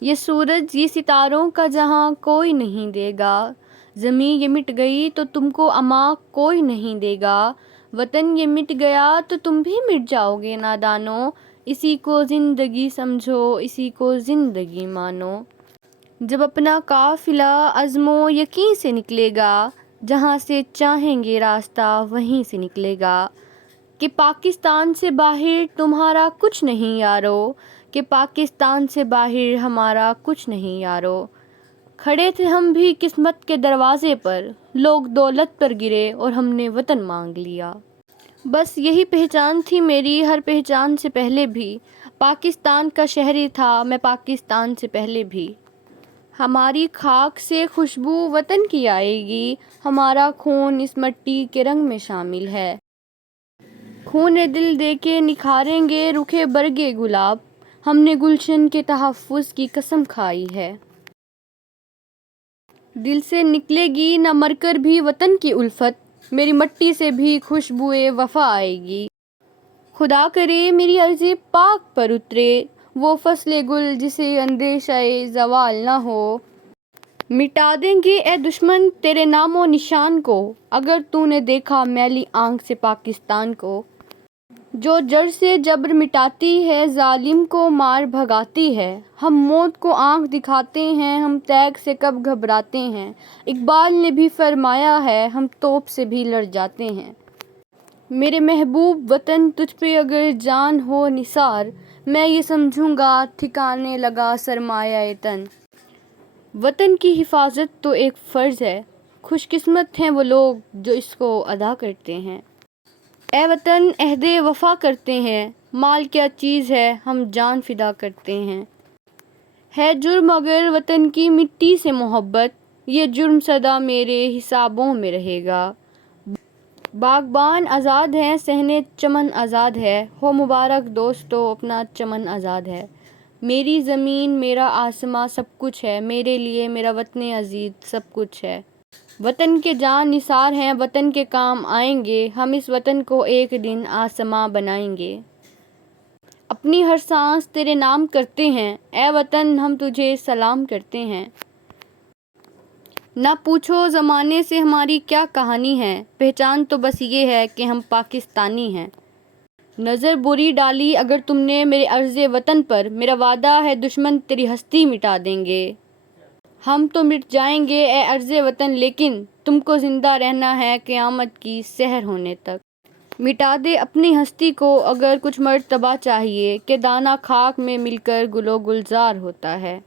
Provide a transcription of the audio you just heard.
یہ سورج یہ ستاروں کا جہاں کوئی نہیں دے گا، زمین یہ مٹ گئی تو تم کو اما کوئی نہیں دے گا، وطن یہ مٹ گیا تو تم بھی مٹ جاؤ گے نادانو، اسی کو زندگی سمجھو، اسی کو زندگی مانو۔ جب اپنا قافلہ عزم و یقین سے نکلے گا، جہاں سے چاہیں گے راستہ وہیں سے نکلے گا، کہ پاکستان سے باہر تمہارا کچھ نہیں یارو، کہ پاکستان سے باہر ہمارا کچھ نہیں یارو۔ کھڑے تھے ہم بھی قسمت کے دروازے پر، لوگ دولت پر گرے اور ہم نے وطن مانگ لیا۔ بس یہی پہچان تھی میری ہر پہچان سے پہلے بھی، پاکستان کا شہری تھا میں پاکستان سے پہلے بھی۔ ہماری خاک سے خوشبو وطن کی آئے گی، ہمارا خون اس مٹی کے رنگ میں شامل ہے۔ خون دل دے کے نکھاریں گے رخے برگے گلاب، ہم نے گلشن کے تحفظ کی قسم کھائی ہے۔ دل سے نکلے گی نہ مر کر بھی وطن کی الفت، میری مٹی سے بھی خوشبوئے وفا آئے گی۔ خدا کرے میری عرض پاک پر اترے وہ فصل گل جسے اندیشہ زوال نہ ہو۔ مٹا دیں گے اے دشمن تیرے نام و نشان کو، اگر تو نے دیکھا میلی آنکھ سے پاکستان کو۔ جو جڑ سے جبر مٹاتی ہے ظالم کو مار بھگاتی ہے، ہم موت کو آنکھ دکھاتے ہیں ہم تیغ سے کب گھبراتے ہیں، اقبال نے بھی فرمایا ہے ہم توپ سے بھی لڑ جاتے ہیں۔ میرے محبوب وطن تجھ پہ اگر جان ہو نثار، میں یہ سمجھوں گا ٹھکانے لگا سرمایہ تن۔ وطن کی حفاظت تو ایک فرض ہے، خوش قسمت ہیں وہ لوگ جو اس کو ادا کرتے ہیں۔ اے وطن عہد وفا کرتے ہیں، مال کیا چیز ہے ہم جان فدا کرتے ہیں۔ ہے جرم اگر وطن کی مٹی سے محبت، یہ جرم سدا میرے حسابوں میں رہے گا۔ باغبان آزاد ہیں صحن چمن آزاد ہے، ہو مبارک دوستو اپنا چمن آزاد ہے۔ میری زمین میرا آسماں سب کچھ ہے، میرے لیے میرا وطن عزیز سب کچھ ہے۔ وطن کے جان نثار ہیں وطن کے کام آئیں گے، ہم اس وطن کو ایک دن آسماں بنائیں گے۔ اپنی ہر سانس تیرے نام کرتے ہیں، اے وطن ہم تجھے سلام کرتے ہیں۔ نہ پوچھو زمانے سے ہماری کیا کہانی ہے، پہچان تو بس یہ ہے کہ ہم پاکستانی ہیں۔ نظر بری ڈالی اگر تم نے میرے عرض وطن پر، میرا وعدہ ہے دشمن تیری ہستی مٹا دیں گے۔ ہم تو مٹ جائیں گے اے عرض وطن لیکن تم کو زندہ رہنا ہے قیامت کی سحر ہونے تک۔ مٹا دے اپنی ہستی کو اگر کچھ مرتبہ چاہیے، کہ دانہ خاک میں مل کر گل و گلزار ہوتا ہے۔